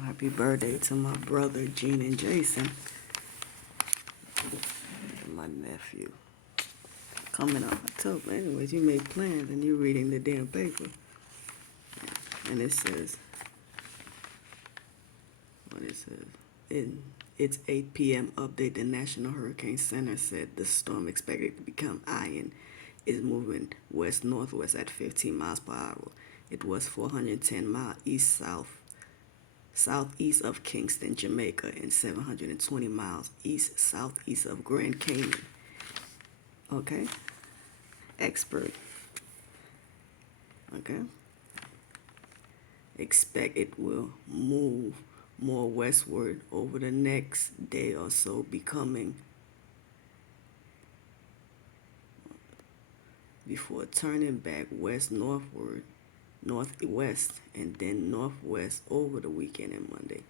Happy birthday to my brother Gene and Jason and my nephew. Coming up October. Anyways, you made plans and you're reading the damn paper. And it says, what it says, in its 8 p.m. update, the National Hurricane Center said the storm expected to become Ian is moving west-northwest at 15 miles per hour. It was 410 miles southeast of Kingston, Jamaica, and 720 miles east-southeast of Grand Cayman. Okay? Expert. Okay? Expect it will move more westward over the next day or so, becoming before turning back west-northward, northwest, and then northwest over the weekend and Monday.